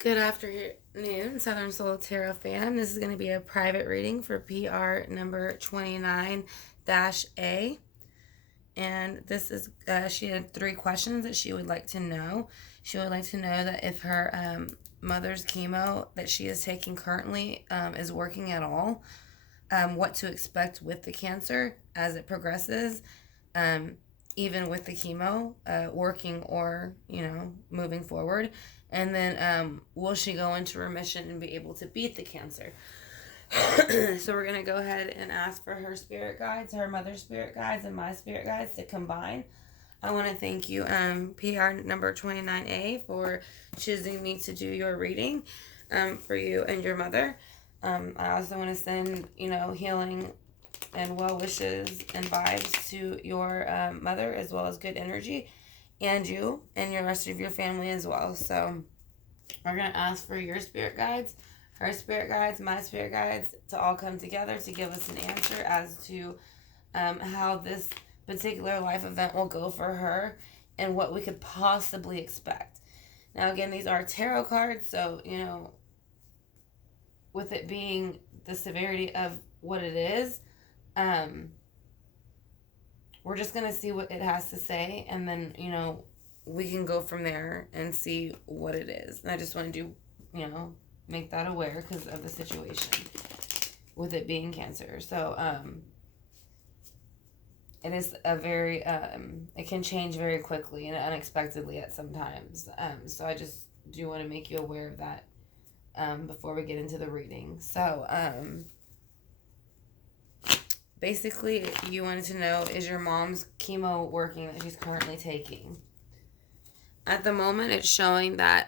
Good afternoon, Southern Soul Tarot fam. This is going to be a private reading for PR number 29 A. And this is, she had 3 questions that she would like to know. She would like to know that if her mother's chemo that she is taking currently is working at all, what to expect with the cancer as it progresses, um, even with the chemo working or, moving forward. And then will she go into remission and be able to beat the cancer? So we're going to go ahead and ask for her spirit guides, her mother's spirit guides, and my spirit guides to combine. I want to thank you, PR number 29A, for choosing me to do your reading for you and your mother. I also want to send, healing and well wishes and vibes to your mother, as well as good energy, and you and your rest of your family as well. So we're going to ask for your spirit guides, her spirit guides, my spirit guides to all come together to give us an answer as to how this particular life event will go for her and what we could possibly expect. Now, again, these are tarot cards, so, with it being the severity of what it is, we're just going to see what it has to say, and then, we can go from there and see what it is. And I just want to make that aware because of the situation with it being cancer. So, it is a very, it can change very quickly and unexpectedly at some times. So I just do want to make you aware of that before we get into the reading. So, basically, you wanted to know, is your mom's chemo working that she's currently taking? At the moment, it's showing that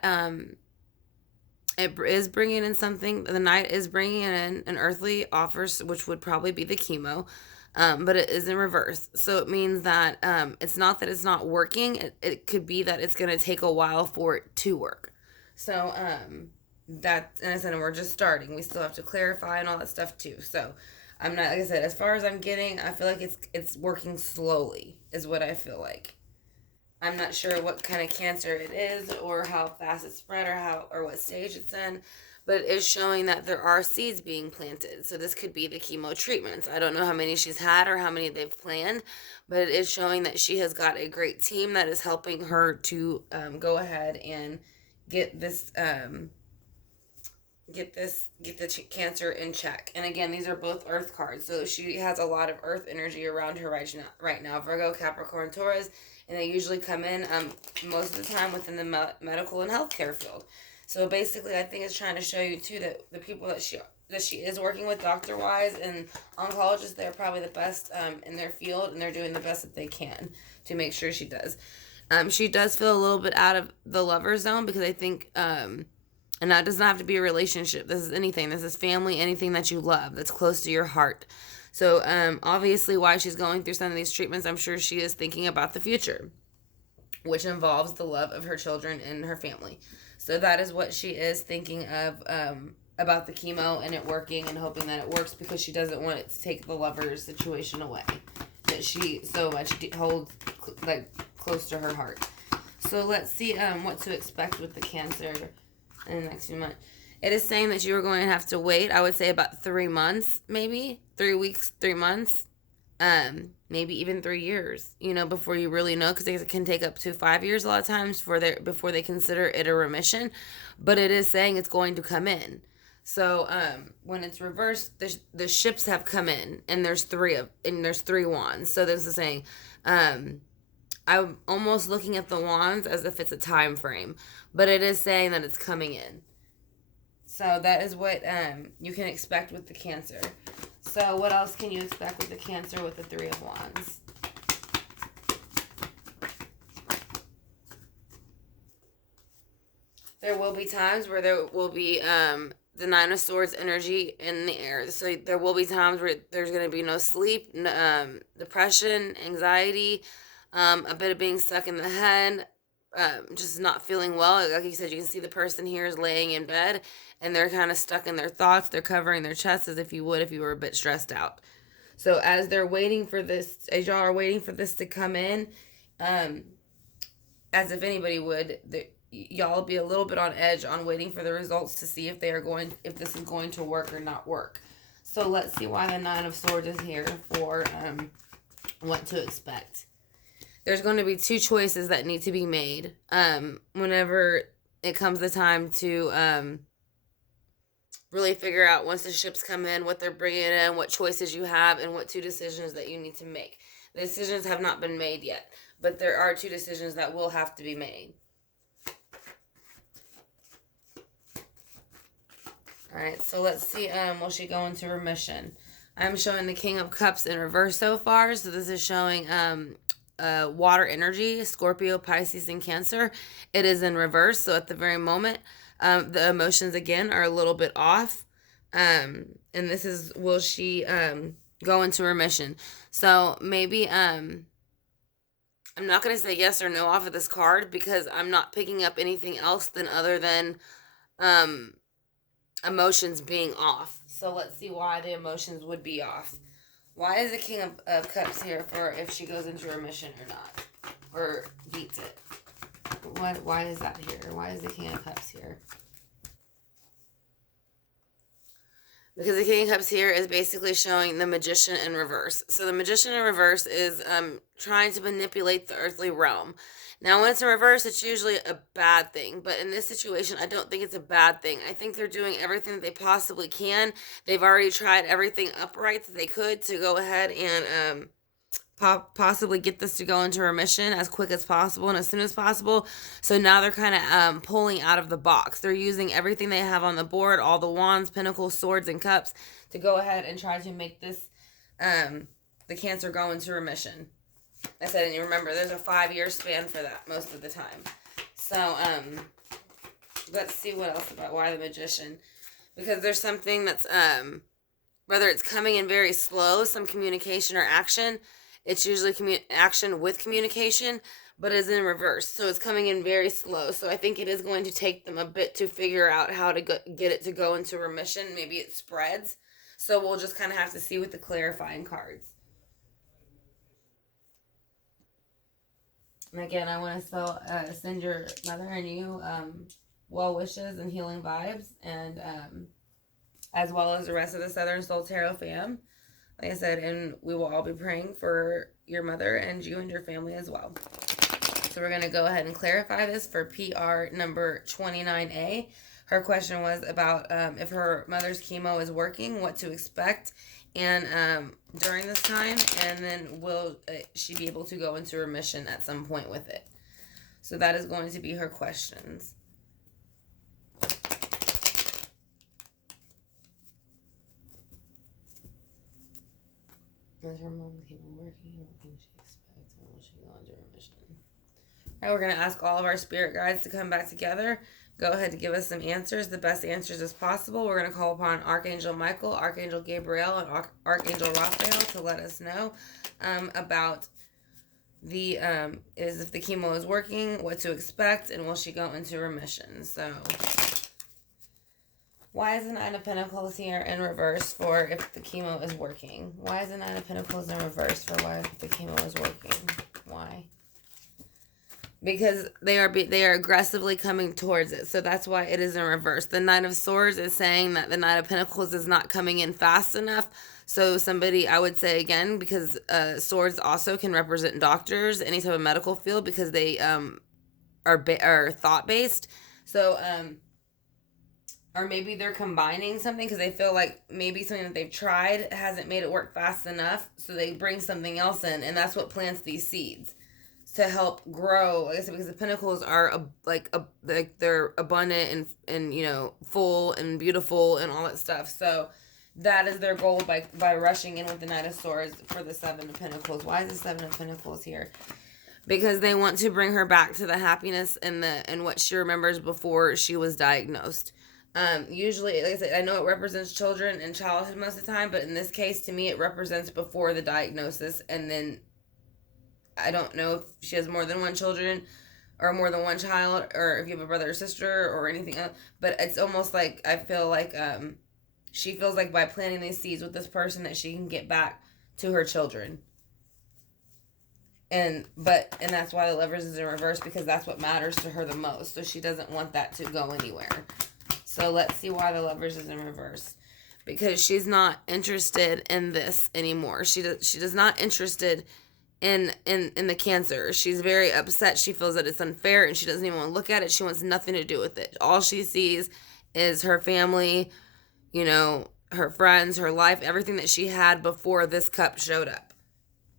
it is bringing in something. The night is bringing in an earthly offer, which would probably be the chemo, but it is in reverse. So it means that it's not that it's not working. It could be that it's going to take a while for it to work. So that, and I said, we're just starting. We still have to clarify and all that stuff too. So I'm not, like I said, as far as I'm getting, I feel like it's working slowly, is what I feel like. I'm not sure what kind of cancer it is or how fast it's spread or what stage it's in, but it is showing that there are seeds being planted. So this could be the chemo treatments. I don't know how many she's had or how many they've planned, but it is showing that she has got a great team that is helping her to go ahead and get this get the cancer in check. And again, these are both earth cards, so she has a lot of earth energy around her right now. Virgo, Capricorn, Taurus, and they usually come in most of the time within the medical and healthcare field. So basically, I think it's trying to show you too that the people that she is working with, doctor wise and oncologists, they're probably the best in their field, and they're doing the best that they can to make sure she does. She does feel a little bit out of the lover zone, because I think and that does not have to be a relationship. This is anything. This is family, anything that you love that's close to your heart. So, obviously, while she's going through some of these treatments, I'm sure she is thinking about the future, which involves the love of her children and her family. So that is what she is thinking of, about the chemo and it working, and hoping that it works, because she doesn't want it to take the lover's situation away that she so much holds like close to her heart. So let's see what to expect with the cancer in the next few months. It is saying that you are going to have to wait, I would say about 3 months, maybe 3 weeks, 3 months, maybe even 3 years, before you really know, because it can take up to 5 years a lot of times before they consider it a remission. But it is saying it's going to come in. So when it's reversed, the ships have come in, and there's 3 wands. So this is saying, I'm almost looking at the wands as if it's a time frame, but it is saying that it's coming in. So that is what you can expect with the cancer. So what else can you expect with the cancer with the 3 of Wands? There will be times where there will be the 9 of Swords energy in the air. So there will be times where there's going to be no sleep, depression, anxiety, a bit of being stuck in the head, just not feeling well. Like you said, you can see the person here is laying in bed and they're kind of stuck in their thoughts. They're covering their chest as if you would if you were a bit stressed out. So as they're waiting for this, as y'all are waiting for this to come in, as if anybody would, y'all be a little bit on edge on waiting for the results to see if this is going to work or not work. So let's see why the Nine of Swords is here for what to expect. There's going to be two choices that need to be made whenever it comes the time to really figure out, once the ships come in, what they're bringing in, what choices you have, and what two decisions that you need to make. The decisions have not been made yet, but there are two decisions that will have to be made. Alright, so let's see, will she go into remission? I'm showing the King of Cups in reverse so far, so this is showing water energy, Scorpio, Pisces, and Cancer. It is in reverse, so at the very moment, the emotions again are a little bit off. And this is, will she go into remission? So maybe I'm not going to say yes or no off of this card, because I'm not picking up anything else than other than emotions being off. So let's see why the emotions would be off. Why is the King of Cups here for if she goes into remission or not? Or beats it? Why is that here? Why is the King of Cups here? Because the King of Cups here is basically showing the Magician in reverse. So the Magician in reverse is trying to manipulate the earthly realm. Now, when it's in reverse, it's usually a bad thing. But in this situation, I don't think it's a bad thing. I think they're doing everything that they possibly can. They've already tried everything upright that they could to go ahead and possibly get this to go into remission as quick as possible and as soon as possible. So now they're kind of pulling out of the box. They're using everything they have on the board, all the wands, pentacles, swords, and cups, to go ahead and try to make this, the Cancer, go into remission. I said, and you remember, there's a 5-year span for that most of the time. So, let's see what else about why the Magician. Because there's something that's, whether it's coming in very slow, some communication or action. It's usually action with communication, but is in reverse. So it's coming in very slow. So I think it is going to take them a bit to figure out how to get it to go into remission. Maybe it spreads. So we'll just kind of have to see with the clarifying cards. And again, I want to send your mother and you well wishes and healing vibes, and as well as the rest of the Southern Soul Tarot fam. Like I said, and we will all be praying for your mother and you and your family as well. So we're going to go ahead and clarify this for PR number 29A. Her question was about if her mother's chemo is working, what to expect, and during this time, and then will she be able to go into remission at some point with it? So that is going to be her questions. Is her mom's chemo working? What can she expect? And will she go into remission? All right, we're going to ask all of our spirit guides to come back together. Go ahead and give us some answers, the best answers as possible. We're going to call upon Archangel Michael, Archangel Gabriel, and Archangel Raphael to let us know about the if the chemo is working, what to expect, and will she go into remission. So, why is the Nine of Pentacles here in reverse for if the chemo is working? Why is the Nine of Pentacles in reverse for why the chemo is working? Why? Because they are aggressively coming towards it. So that's why it is in reverse. The Nine of Swords is saying that the Nine of Pentacles is not coming in fast enough. So somebody, I would say again, because swords also can represent doctors, any type of medical field, because they are thought-based. So, or maybe they're combining something because they feel like maybe something that they've tried hasn't made it work fast enough. So they bring something else in, and that's what plants these seeds to help grow. Like I said, because the pentacles are like they're abundant and full and beautiful and all that stuff. So that is their goal by rushing in with the Knight of Swords for the Seven of Pentacles. Why is the Seven of Pentacles here? Because they want to bring her back to the happiness and what she remembers before she was diagnosed. Usually, like I said, I know it represents children and childhood most of the time, but in this case, to me, it represents before the diagnosis, and then I don't know if she has more than one children or more than one child, or if you have a brother or sister or anything else, but it's almost like I feel like she feels like by planting these seeds with this person that she can get back to her children. And that's why the Lovers is in reverse, because that's what matters to her the most. So she doesn't want that to go anywhere. So let's see why the Lovers is in reverse. Because she's not interested in this anymore. She does not interested in the Cancer. She's very upset. She feels that it's unfair and she doesn't even want to look at it. She wants nothing to do with it. All she sees is her family, you know, her friends, her life, everything that she had before this cup showed up.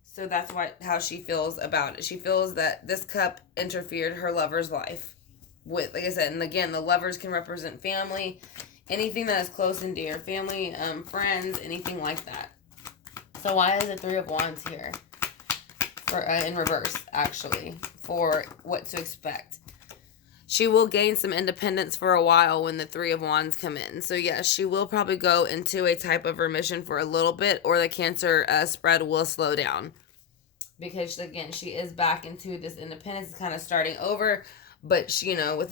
So that's how she feels about it. She feels that this cup interfered her lover's life with, like I said, and again, the Lovers can represent family, anything that is close and dear, family, friends, anything like that. So why is the Three of Wands here? For in reverse, actually, for what to expect. She will gain some independence for a while when the Three of Wands come in. So yes, she will probably go into a type of remission for a little bit, or the Cancer spread will slow down. Because again, she is back into this independence, kind of starting over. But she, you know,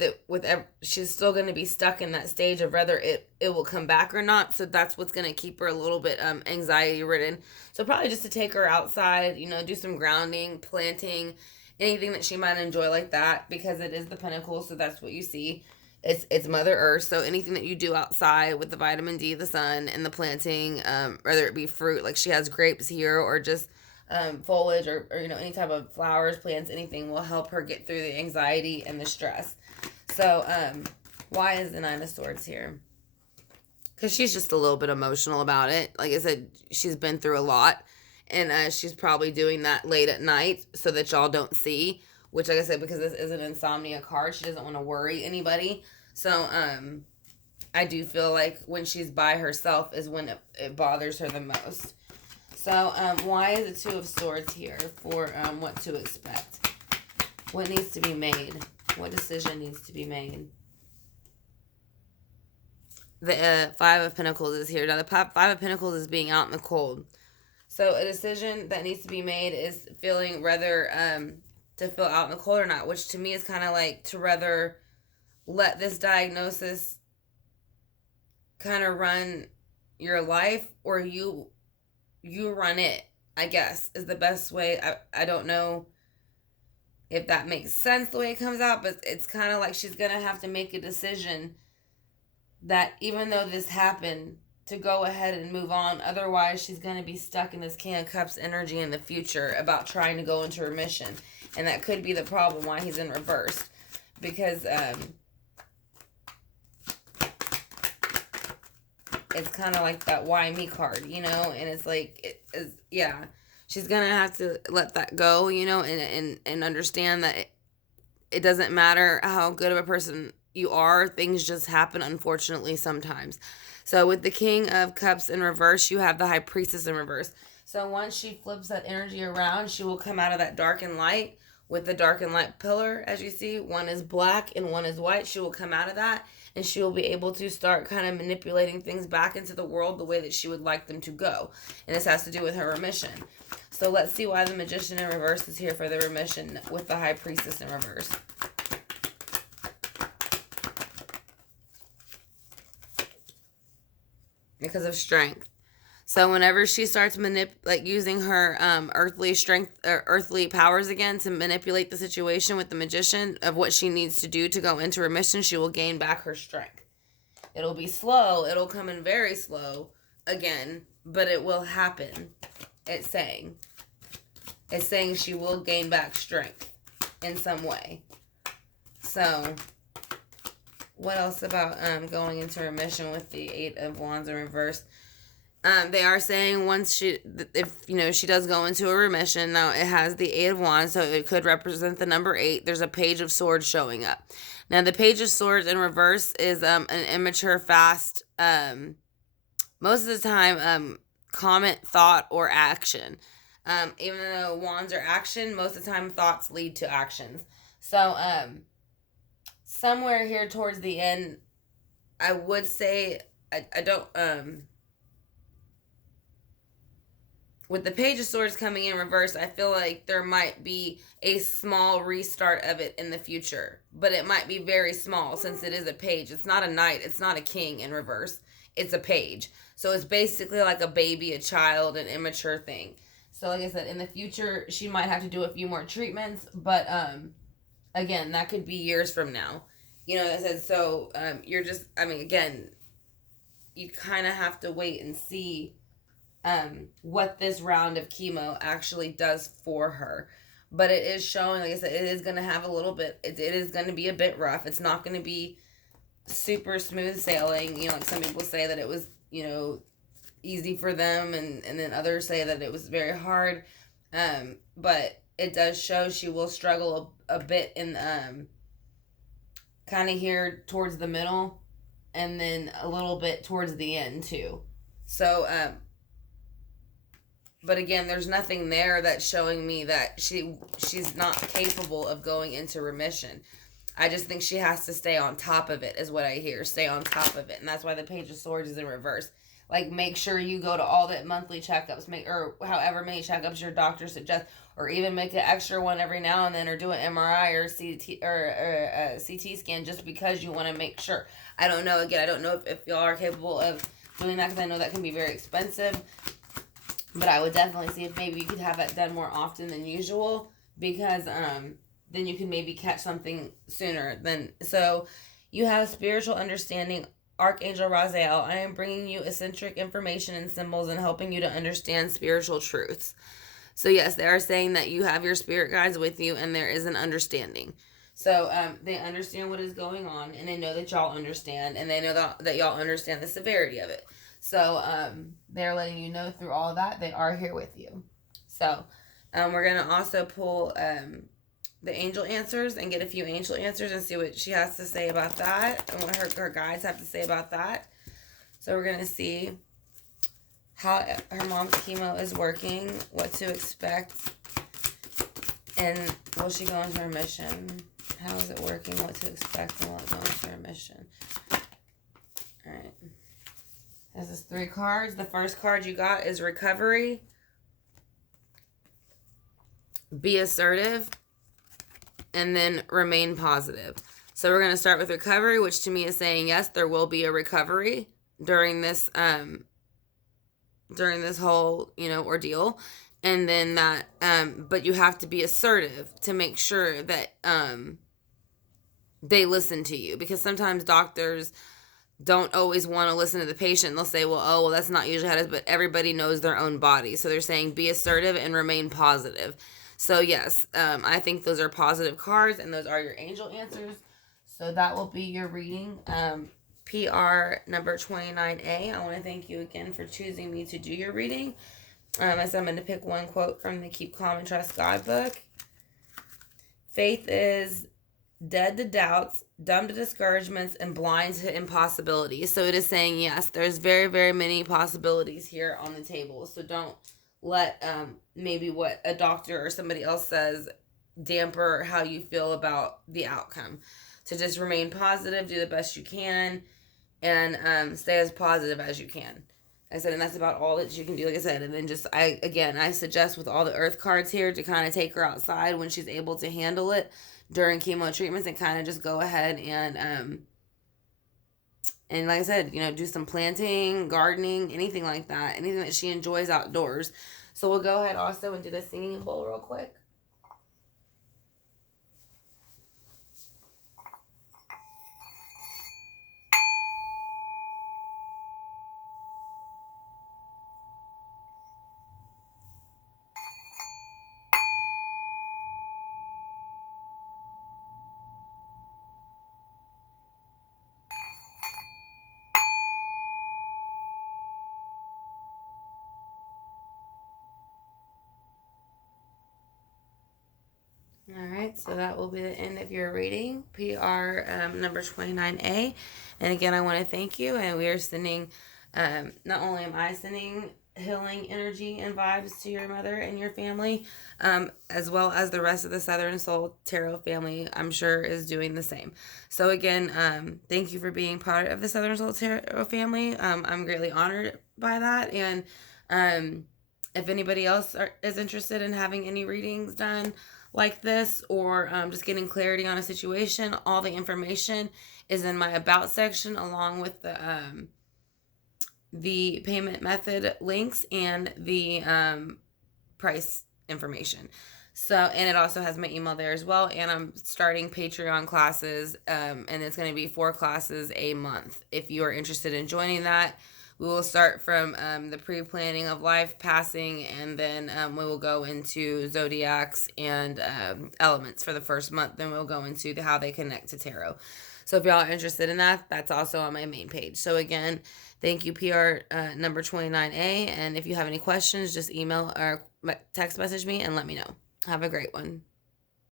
she's still going to be stuck in that stage of whether it will come back or not. So that's what's going to keep her a little bit anxiety ridden. So probably just to take her outside, you know, do some grounding, planting, anything that she might enjoy like that, because it is the Pentacles. So that's what you see. It's Mother Earth. So anything that you do outside with the vitamin D, the sun, and the planting, whether it be fruit, like she has grapes here, or just foliage, or you know, any type of flowers, plants, anything will help her get through the anxiety and the stress. So why is the Nine of Swords here? Because she's just a little bit emotional about it. Like I said, she's been through a lot, and she's probably doing that late at night so that y'all don't see, which, like I said, because this is an insomnia card, she doesn't want to worry anybody. So I do feel like when she's by herself is when it bothers her the most. So, why is the Two of Swords here for what to expect? What needs to be made? What decision needs to be made? The Five of Pentacles is here. Now, the Five of Pentacles is being out in the cold. So, a decision that needs to be made is feeling whether to feel out in the cold or not, which to me is kind of like to rather let this diagnosis kind of run your life, or you run it, I guess, is the best way. I don't know if that makes sense the way it comes out, but it's kind of like she's going to have to make a decision that even though this happened, to go ahead and move on. Otherwise, she's going to be stuck in this King of Cups energy in the future about trying to go into remission. And that could be the problem why he's in reverse. Because it's kind of like that why me card, you know, and it's like, yeah, she's going to have to let that go, you know, and understand that it doesn't matter how good of a person you are, things just happen, unfortunately, sometimes. So with the King of Cups in reverse, you have the High Priestess in reverse. So once she flips that energy around, she will come out of that dark and light with the dark and light pillar, as you see. One is black and one is white. She will come out of that, and she will be able to start kind of manipulating things back into the world the way that she would like them to go. And this has to do with her remission. So let's see why the Magician in reverse is here for the remission with the High Priestess in reverse. Because of strength. So whenever she starts using her earthly strength or earthly powers again to manipulate the situation with the Magician of what she needs to do to go into remission, she will gain back her strength. It'll be slow. It'll come in very slow again, but it will happen. It's saying she will gain back strength in some way. So what else about going into remission with the Eight of Wands in reverse? They are saying once she does go into a remission, now it has the Eight of Wands, so it could represent the number 8. There's a Page of Swords showing up. Now, the Page of Swords in reverse is an immature, fast, most of the time, comment, thought, or action. Even though wands are action, most of the time thoughts lead to actions. So, somewhere here towards the end, I would say, I don't, with the Page of Swords coming in reverse, I feel like there might be a small restart of it in the future. But it might be very small since it is a page. It's not a knight. It's not a king in reverse. It's a page. So it's basically like a baby, a child, an immature thing. So like I said, in the future, she might have to do a few more treatments, but again, that could be years from now. Like I said, so you're just, again, you kind of have to wait and see what this round of chemo actually does for her. But it is showing, like I said, it is going to have a little bit, it is going to be a bit rough. It's not going to be super smooth sailing. Like some people say that it was, easy for them, and then others say that it was very hard. But it does show she will struggle a bit in kind of here towards the middle, and then a little bit towards the end too. So but again, there's nothing there that's showing me that she's not capable of going into remission. I just think she has to stay on top of it, is what I hear. Stay on top of it. And that's why the Page of Swords is in reverse. Like, make sure you go to all the monthly checkups, or however many checkups your doctor suggests, or even make an extra one every now and then, or do an MRI or CT or a CT scan, just because you want to make sure. I don't know. Again, I don't know if y'all are capable of doing that, because I know that can be very expensive. But I would definitely see if maybe you could have that done more often than usual, because then you can maybe catch something sooner than. So you have spiritual understanding. Archangel Raziel, I am bringing you eccentric information and symbols and helping you to understand spiritual truths. So yes, they are saying that you have your spirit guides with you, and there is an understanding. So they understand what is going on, and they know that y'all understand, and they know that y'all understand the severity of it. So they're letting you know through all of that they are here with you. So we're going to also pull the angel answers and get a few angel answers and see what she has to say about that, and what her guides have to say about that. So we're going to see how her mom's chemo is working, what to expect, and will she go into remission? How is it working, what to expect, and will it go into remission? Alright. This is 3 cards. The first card you got is recovery. Be assertive. And then remain positive. So we're going to start with recovery, which to me is saying, yes, there will be a recovery during this whole, ordeal. And then that, but you have to be assertive to make sure that they listen to you. Because sometimes doctors don't always want to listen to the patient. They'll say, well, that's not usually how it is, but everybody knows their own body. So they're saying be assertive and remain positive. So yes, I think those are positive cards, and those are your angel answers. So that will be your reading. PR number 29A. I want to thank you again for choosing me to do your reading. As I'm going to pick one quote from the Keep Calm and Trust God book. Faith is dead to doubts, dumb to discouragements, and blind to impossibilities. So it is saying, yes, there's very, very many possibilities here on the table. So don't let maybe what a doctor or somebody else says damper how you feel about the outcome. To just remain positive, do the best you can, and stay as positive as you can. Like I said, and that's about all that you can do, like I said. And then just, I suggest with all the earth cards here to kind of take her outside when she's able to handle it during chemo treatments, and kind of just go ahead and like I said, do some planting, gardening, anything like that. Anything that she enjoys outdoors. So we'll go ahead also and do the singing bowl real quick. Alright, so that will be the end of your reading, PR number 29A. And again, I want to thank you, and we are sending, not only am I sending healing energy and vibes to your mother and your family, as well as the rest of the Southern Soul Tarot family, I'm sure, is doing the same. So again, thank you for being part of the Southern Soul Tarot family. I'm greatly honored by that, and if anybody else is interested in having any readings done like this, or just getting clarity on a situation, all the information is in my about section, along with the payment method links and the price information. So, and it also has my email there as well. And I'm starting Patreon classes, and it's going to be 4 classes a month. If you are interested in joining that, we will start from the pre-planning of life passing, and then we will go into zodiacs and elements for the first month. Then we'll go into how they connect to tarot. So if y'all are interested in that, that's also on my main page. So again, thank you, PR number 29A. And if you have any questions, just email or text message me and let me know. Have a great one.